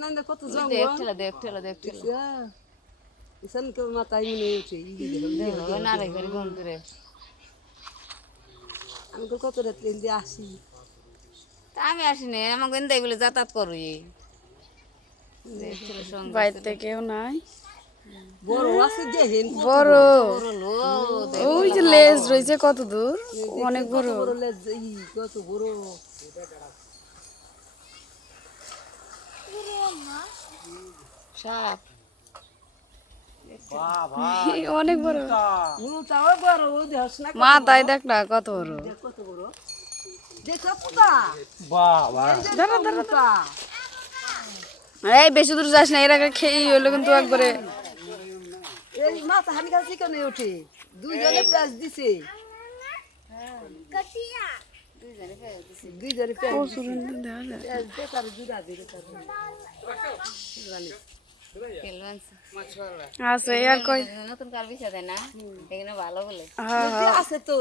না না কত দেখ জঙ্গল ঠেলা দেখ ঠেলা দেখ ঠেলা ইসান কে মাথায় মনে হচ্ছে দেখো না রে করে বন্ধুরে আমি তো কত ট্রেন দিয়ে আসি তা আমি আসিনি আমাকে এনদাই বলে যাতায়াত করুই দেখ ঠেলা সঙ্গে বাড়িতে কেউ নাই বড় আছে দেখেন বড় বড় লো দেখ ওই যে লেজ রয়েছে কত দূর অনেক কত বড় বড় লেজ কত বড় সাপ অনেক বড় মুটাও বড় ও দেহস না মাথায় দেখ না কত বড় কত বড় দেখো পুতা বাবা দাঁড়া দাঁড়া পুতা এই বেশি দূর যাস না এর আগে খেয়ে হইলো কিন্তু একবারে এই মাথা হানি কাছে কেন ওঠে দুইজনে প্লাস দিছে দুইজনে প্লাস বেকার জুড়া দিলে আছে আর কই নতুন কার বিষয় দেয় না এখানে ভালো বলে হ্যাঁ আছে তো